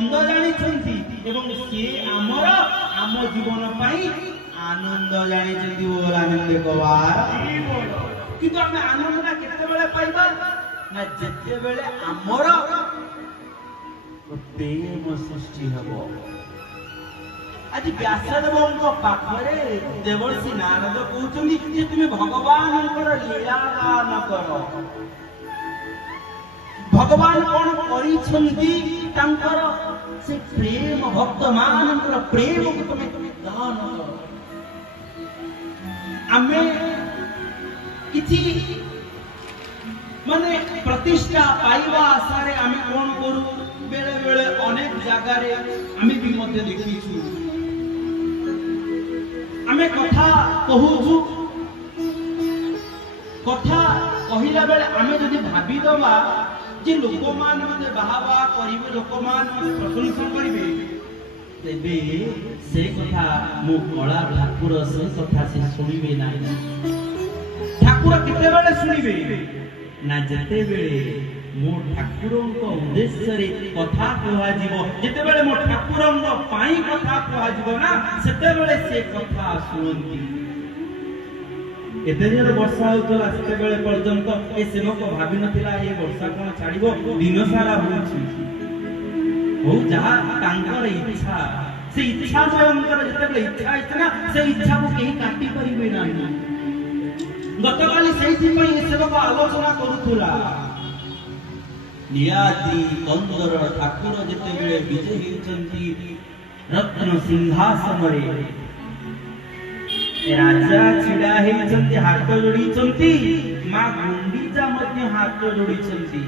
मन्द जानिछन्ति एवं से आमर आम जीवन पाई आनंद जानिछन्ति बोल आनंद कवार किंतु आमे आनंद ना केते बेले पाइबा ना जेते बेले आमर प्रेम सृष्टि हबो आज व्यासदेव पाखरे देवर्षि नारद कहउछन्ति जे तुमे भगवानकर लीला गान करो भगवान कौन करिछन्ति तांकर से प्रेम भक्त मानकर प्रेम को तुमे गान करो आमे किछि माने प्रतिष्ठा पाइबा आशारे आमे कोन करू बेले बेले अनेक जगह रे आमे भी मध्य देखिछु आमे कथा कहूछु कथा कहिला बेले आमे जदि भाबी दबा जे लोक मान मते बाहाबा करिवे लोक मान मते प्रशंसा करिवे तेबे से कथा मो कला ठाकुर से कथा से सुनिबे ना ठाकुर केते बेले सुनिबे ना जते बेले मो ठाकुरंक उद्देश्य रे कथा कहवा जीवो जते बेले मो ठाकुरंक पाई कथा कहवा जीवो ना सेते बेले से कथा सुनती एते जर वर्षा होतला सेते बेले पर्यंत ए सेवक भाबी नथिला ए वर्षा कोन छाड़िबो दिन सारा होछि हो जहा तांकर इच्छा से इच्छा स्वयंकर जते बेले इच्छा इतना से इच्छा को केही काटी परिबे नाही गतकाली सेहि पई ए सेवक आलोचना करूथुला नियाति कंदर ठाकुर जते बेले विजय होचंती रत्न सिंहासन रे राजा छिड़ा हेचंती हाथ जोड़ी चंती मां गुंडीचा मध्ये हाथ जोड़ी चंती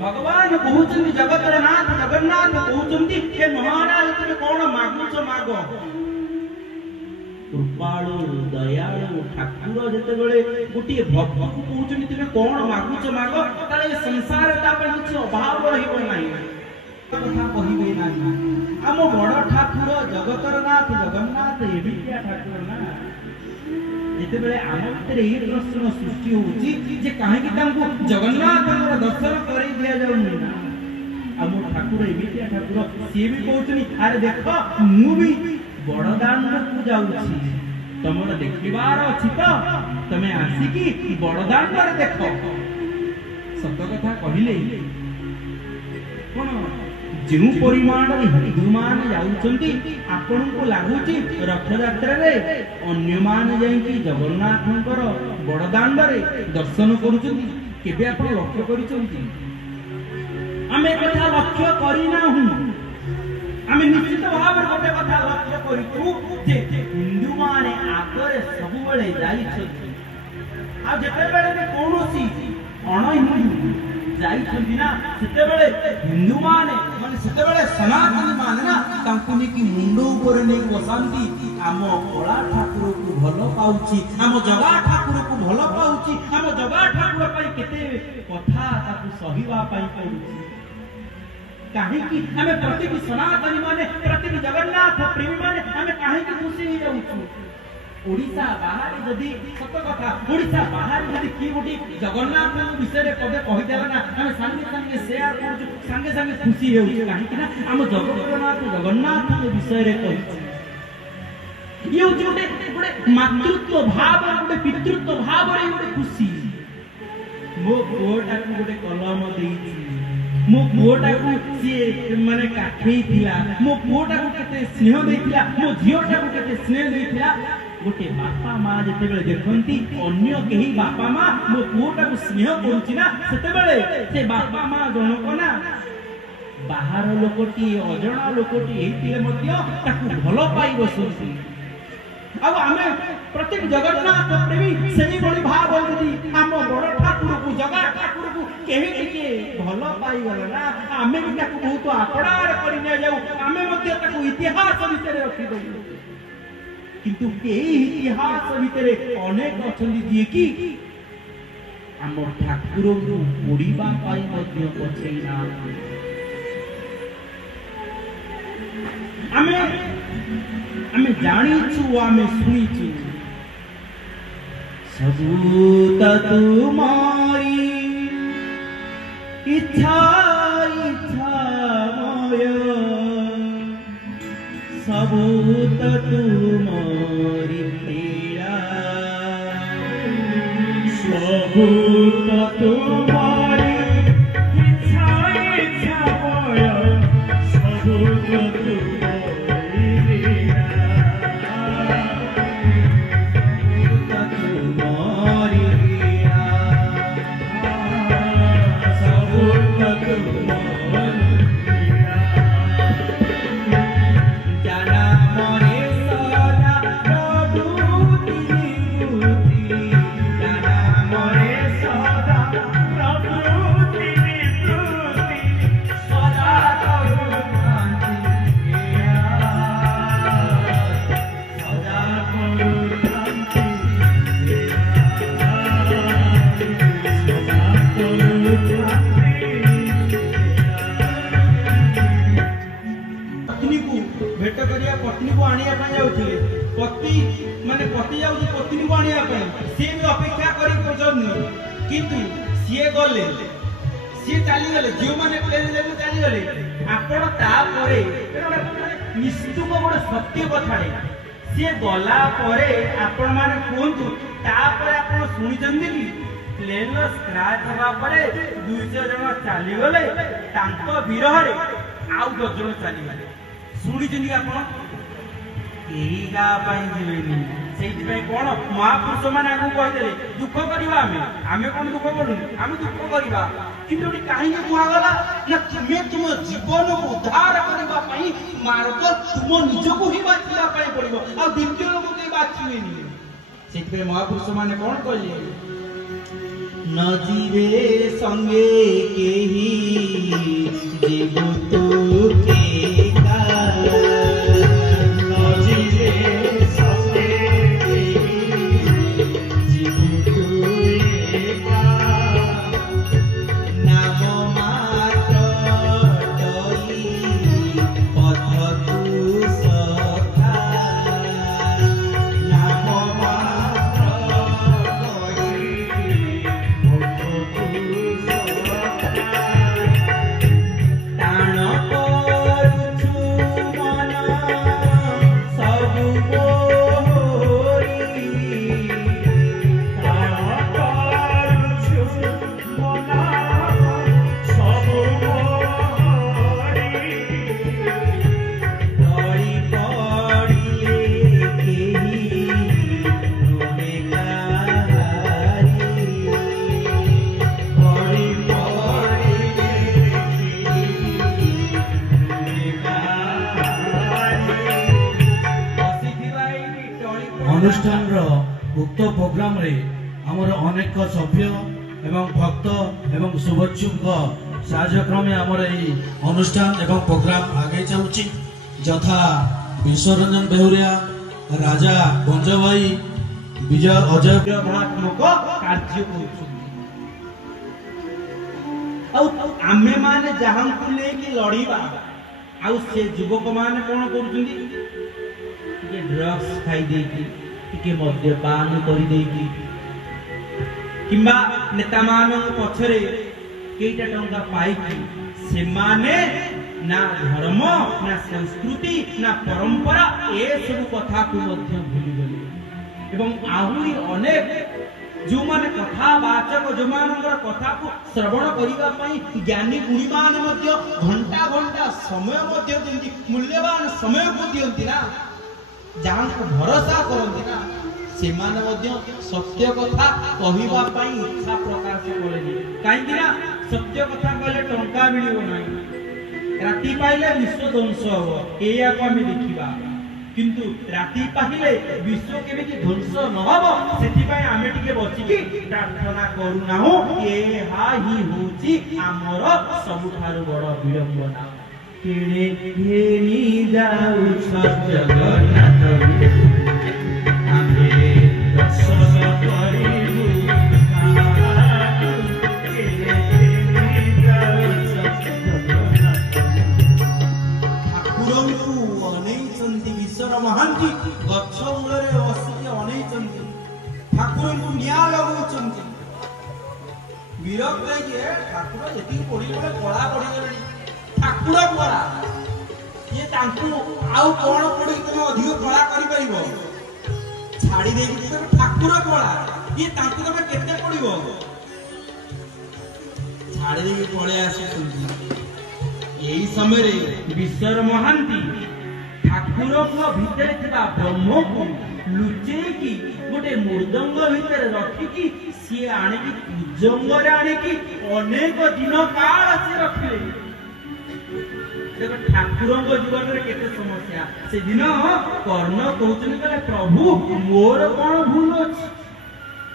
भगवान कहउचंती जगतर नाथ जगन्नाथ कहउचंती हे महाराज तुमे कोन मागुछ मागो कृपाळु दयाळु ठाकुर जते बेले गुटी भक्त को कहउचंती तुमे कोन मागुछ मागो ताले संसार ता पर किछ अभाव रहिबो नाही कथा कहिबे नाही आम बड़ ठाकुर जगतर नाथ जगन्नाथ एबिटिया ठाकुर ना जेते बेले आम भीतर एही प्रश्न सृष्टि होउची जे काहे कि तांको जगन्नाथ दर्शन करै दिया जाउनी ना आम ठाकुर एबिटिया ठाकुर से भी कहउचनी अरे देखो मु भी बड़ दांड को जाउची तमर देखिबार अछि त तमे आसी कि बड़ दांड रे देखो सत्य कथा कहिले कोन जेउ परिमाण हिंदू मान जाउछंती आपन को लागुची रथ यात्रा रे अन्य मान जाई कि जगन्नाथंकर बड़दांड रे दर्शन करूछंती केबे आपन लक्ष्य करिछंती आमे कथा लक्ष्य करिना हु आमे निश्चित भाव गोटे कथा लक्ष्य करितु जे हिंदू माने आगरे सब बेले जाइछंती आ जेते बेले कोनोसी अण हिंदू जाइछंती ना सेते बेले हिंदू माने माने सेते बेले सनातनी माने ना तांकु ने कि मुंडो ऊपर ने बसांती आम कला ठाकुर को भलो पाउची आम जगा ठाकुर को भलो पाउची आम जगा ठाकुर पई केते कथा ताकु सहिबा पई पड़ुची काहे कि हमें प्रति सनातनी माने प्रति जगन्नाथ प्रेमी माने हमें काहे कि खुशी हो जाउछु ओडिसा बाहर जदी सत कथा ओडिसा बाहर जदी की गोटी जगन्नाथ विषय रे कबे कहि देला ना हम संगे संगे शेयर करू संगे संगे खुशी हेउ काहे कि ना हम जगन्नाथ के विषय रे कहि यो जोटे गोटे मातृत्व भाव गोटे पितृत्व भाव रे गोटे खुशी मो कोटा को गोटे कलम देई मो पुओटा को से माने काखई थिला मो पुओटा को केते स्नेह देइथिला मो झियोटा को केते स्नेह देइथिला गोटे बापा मां जते बेले देखंती अन्य केही बापा मां मो पुओटा को स्नेह करूची ना सेते बेले से बापा मां जनक ना बाहर लोकटी अजणा लोकटी हेतिले मध्य ताकू भलो पाई बसुची अब हमें प्रत्येक जगन्नाथ प्रेमी सेही बड़ी भाव होती हम बड़ ठाकुर को जगा ठाकुर को केही के भलो पाई गला ना हमें भी ताकू बहुत अपराध करि न जाऊ हमें मध्य ताकू इतिहास भीतर रखि दऊ किंतु केही इतिहास भीतर अनेक अछंदी दिए कि हम ठाकुर को ओडिबा पाई मध्य पछेना हमें जानिछु हमें सुनिछु सबूत तुम्हारी इच्छा इच्छामय सबू तो तुमरी लीला सबू तो तुम्हारी इच्छा इच्छामय सबू तो तुम्हारी लीला तो तुम्हारी लीला सबू तो तुम्हारी जाना मोरे सदा प्रभु तिनी मूर्ति जाना मोरे सदा प्रभु तिनी मूर्ति सदा करू शांति सदा करू शांति सदा करू शांति पत्नी को भेट करिया पत्नी को आनिया जाऊे पति माने पति जाऊँ पत्नी को आनिया सी भी अपेक्षा करी किंतु सी गले सी चलीगले जो मैंने प्लेन चलीगले आपण तापरे निश्चित गोटे सत्य कथा सी गला आपण मैंने कहतु आपण शुणी प्लेन स्क्राच हवा पर 200 जन चलीगले विरह आउ 10 जन चलीगले शुणी आप कौन महापुरुष मैंने आगे कहीदे दुख करवा आम कौन दुख करूँ आम दुख करवा कि कहीं कहगला ना तुम्हें तुम जीवन को उद्धार करने मार्ग तुम निजक ही बाछवाई पड़ो आ द्वितीय लोक कहीं बाछे से महापुरुष मैंने कौन कहले न जीवे संगे केही जीव तो के अनुष्ठान उक्त प्रोग्राम रे आमर अनेक सभ्य एवं भक्त एवं शुभेच्छुक साहाय्यक्रमे आमर यही अनुष्ठान एवं प्रोग्राम आगे चलुची यथा विश्वरंजन बेहुरिया राजा गंजभाई विजय अजय लोक कार्य आमे माने जहां को लेके लड़ीबा आउ से युवक माने कोन करूछंदी के ड्रग्स खाई देकी के मद्यपान करी देकी किंबा नेता मान पछरे केटा टंका पाइकी से माने ना धर्म ना संस्कृति ना परंपरा ए सब कथा को मध्य भूली गले एवं आहुरी अनेक जो माने कथावाचक जो मानकर कथा को श्रवण करिबा पई ज्ञानी गुणी मान मध्य घंटा घंटा समय मध्य दिंती मूल्यवान समय को दियंती ना जहां को भरोसा करंती ना से माने मध्य सत्य कथा कहिबा पई इच्छा प्रकाश करेनी काहेकि ना सत्य कथा कहले टंका मिलिबो नाही राति पाइले विश्व ध्वंस हो एया को हम देखिबा किंतु राति पाहिले विश्व केमिति ध्वंस न होबो सेति पई आमे टिके बचिकी प्रार्थना करू ना हो ए हा ही होची हमर सबुठारु बड़ विडंबना केने घेनी जाऊ सब जगन्नाथ आमे दर्शन करिबु केने घेनी जाऊ सब जगन्नाथ ठाकुरंकु अनेइचंती विश्वर महांती गच्छ मूलरे बसिके अनेइचंती ठाकुरंकु निया लगौचंती ବିରକ୍ତ ହେଇକି ଠାକୁର ଏତିକି ପଢିଗଲେ କଳା ପଢିଗଲେଣି ଠାକୁର କଳା ଇଏ ତାଙ୍କୁ ଆଉ କଣ ପଢିକି ତମେ ଅଧିକ କଳା କରିପାରିବ ଛାଡି ଦେଇକି ତମେ ଠାକୁର କଳା ଇଏ ତାଙ୍କୁ ତମେ କେତେ ପଢିବ ଛାଡି ଦେଇକି ପଳେଇ ଆସୁଛନ୍ତି। ଏହି ସମୟରେ ବିଶ୍ୱର ମହାନ୍ତି ଠାକୁରଙ୍କ ଭିତରେ ଥିବା ବ୍ରହ୍ମକୁ ଲୁଚେଇକି ଗୋଟେ ମୃଦଙ୍ଗ ଭିତରେ ରଖିକି ସିଏ ଆଣିକି କୁଜଙ୍ଗରେ ଆଣିକି ଅନେକ ଦିନ କାଳ ସିଏ ରଖିଲେ। ଦେଖ ଠାକୁରଙ୍କ ଜୀବନରେ କେତେ ସମସ୍ୟା। ସେଦିନ କର୍ଣ୍ଣ କହୁଛନ୍ତି କହିଲେ ପ୍ରଭୁ ମୋର କଣ ଭୁଲ ଅଛି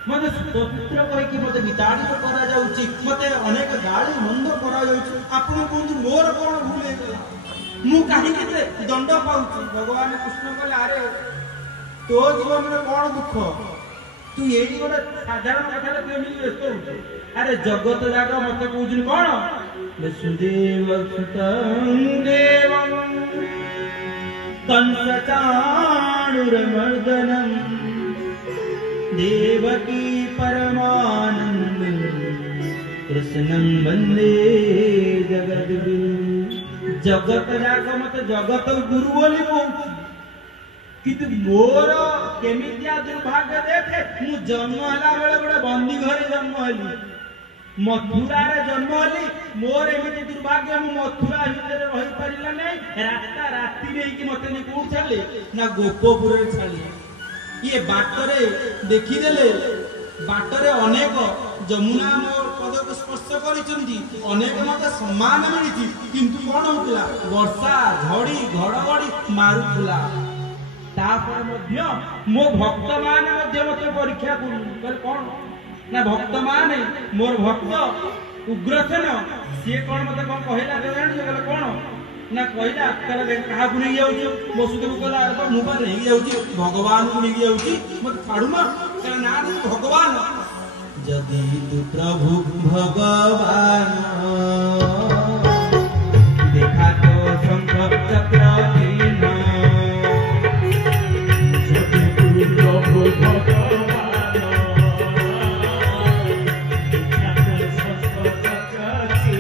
ମତେ ସ୍ୱତନ୍ତ୍ର କହିକି ମତେ ବିତାଡ଼ିତ କରାଯାଉଛି ମତେ ଅନେକ ଗାଳି ମନ୍ଦ କରାଯାଉଛି ଆପଣ କୁହନ୍ତୁ ମୋର କଣ ଭୁଲ ହେଇଗଲା ମୁଁ କାହିଁକି ଦଣ୍ଡ ପାଉଛି। ଭଗବାନ କୃଷ୍ଣ କହିଲେ ଆରେ ତୋ ଜୀବନରେ କଣ ଦୁଃଖ ତୁ ଏଇ ଗୋଟେ ସାଧାରଣ କଥାରେ କେମିତି ବ୍ୟସ୍ତ ହଉଛୁ। ଆରେ ଜଗତ ଯାକ ମତେ କହୁଛନ୍ତି କଣ ବସୁଦେବ ସୁତଂ ଦେବଂ କଂସ ଚାଣୁରମର୍ଦନଂ देवकी परमानंद कृष्णं वंदे जगद्गुरु। जगत जाक मत जगत गुरु बोली कहूँ किंतु मोर केमितिया दुर्भाग्य देखे मु जन्म हला बेले गोटे बंदी घरे जन्म हली मथुरा रे जन्म हली मोर एमिति दुर्भाग्य मु मथुरा भितर रही परिला नै रास्ता राति नेकी मते नि कोउ छाले ना गोपपुर रे छाले ये बाटरे देखिदेले बाटरे अनेक जमुना मोर पद को स्पर्श करिसंती अनेक मते सम्मान मिलिछि किंतु कोन होतला वर्षा झड़ी घड़घड़ी मारुथला तापर मध्य मो भक्त माने मध्य मते परीक्षा करू कहले कोन ना भक्त माने मोर भक्त उग्रसेन से कोन मते कोन कहला जान कहले कोन ना कहला कहले कहा को नहीं जाउछ वसुदेव कहला तो मु पर नहीं जाउछ भगवान को नहीं जाउछ मत छाडू ना कहला ना भगवान जदि तू प्रभु भगवान देखा तो शंख चक्र तीन जदि तू प्रभु भगवान देखा तो शंख चक्र तीन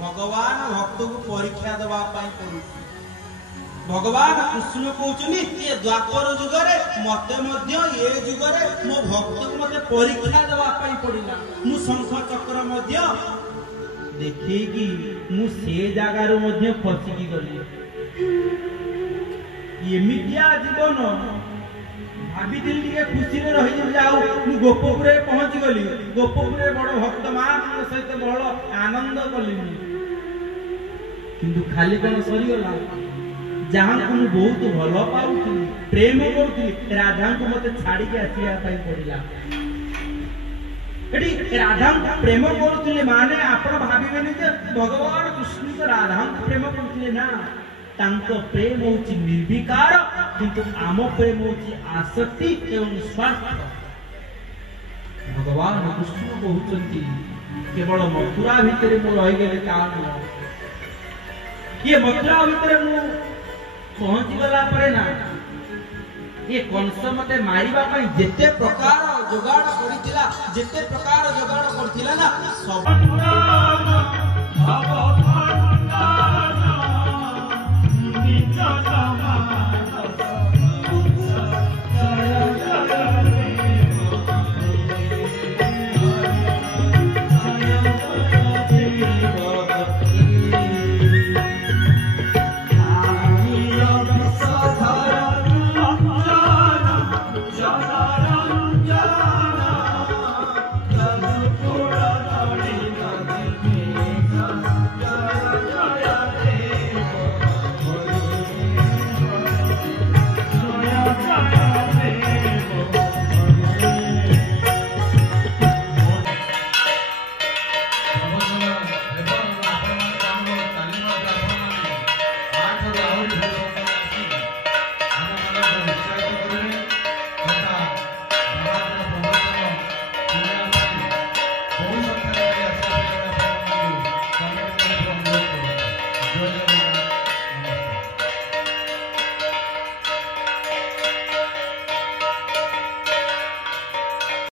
भगवान भक्त को परीक्षा दवा पड़ू भगवान कृष्ण कहते ये द्वापर जुगरे मते मध्य ये जुगरे मो भक्त को मते परीक्षा दवा पड़िला मु शंख चक्र मध्य देखिकी मु से जगार मध्य फसिकी गली एमितिया जीवन भाभी दिल्ली खुशी रे रही जाऊ मु गोपपुर पहुंच गली गोपपुर बड़ भक्त मान सहित बड़ आनंद कली किंतु खाली कौन सरीगला जहां को बहुत भल पाऊथी प्रेम करूथी राधा को मते छाड़ी के आसिया पड़िला एटी राधा को प्रेम करूथले माने आपण भाबिबेनी जे भगवान कृष्ण को राधा को प्रेम करूथले ना तांको प्रेम होची निर्विकार किंतु आम प्रेम होची आसक्ति एवं स्वार्थ। भगवान कृष्ण कहउचंती केवल मथुरा भितर मु रहि गेले कान ये मथुरा भितर मु पहुंची गला परे ना ये कंस मते मारिबा पई जेते प्रकार जोगाड़ करथिला जेते प्रकार जोगाड़ करथिला ना सब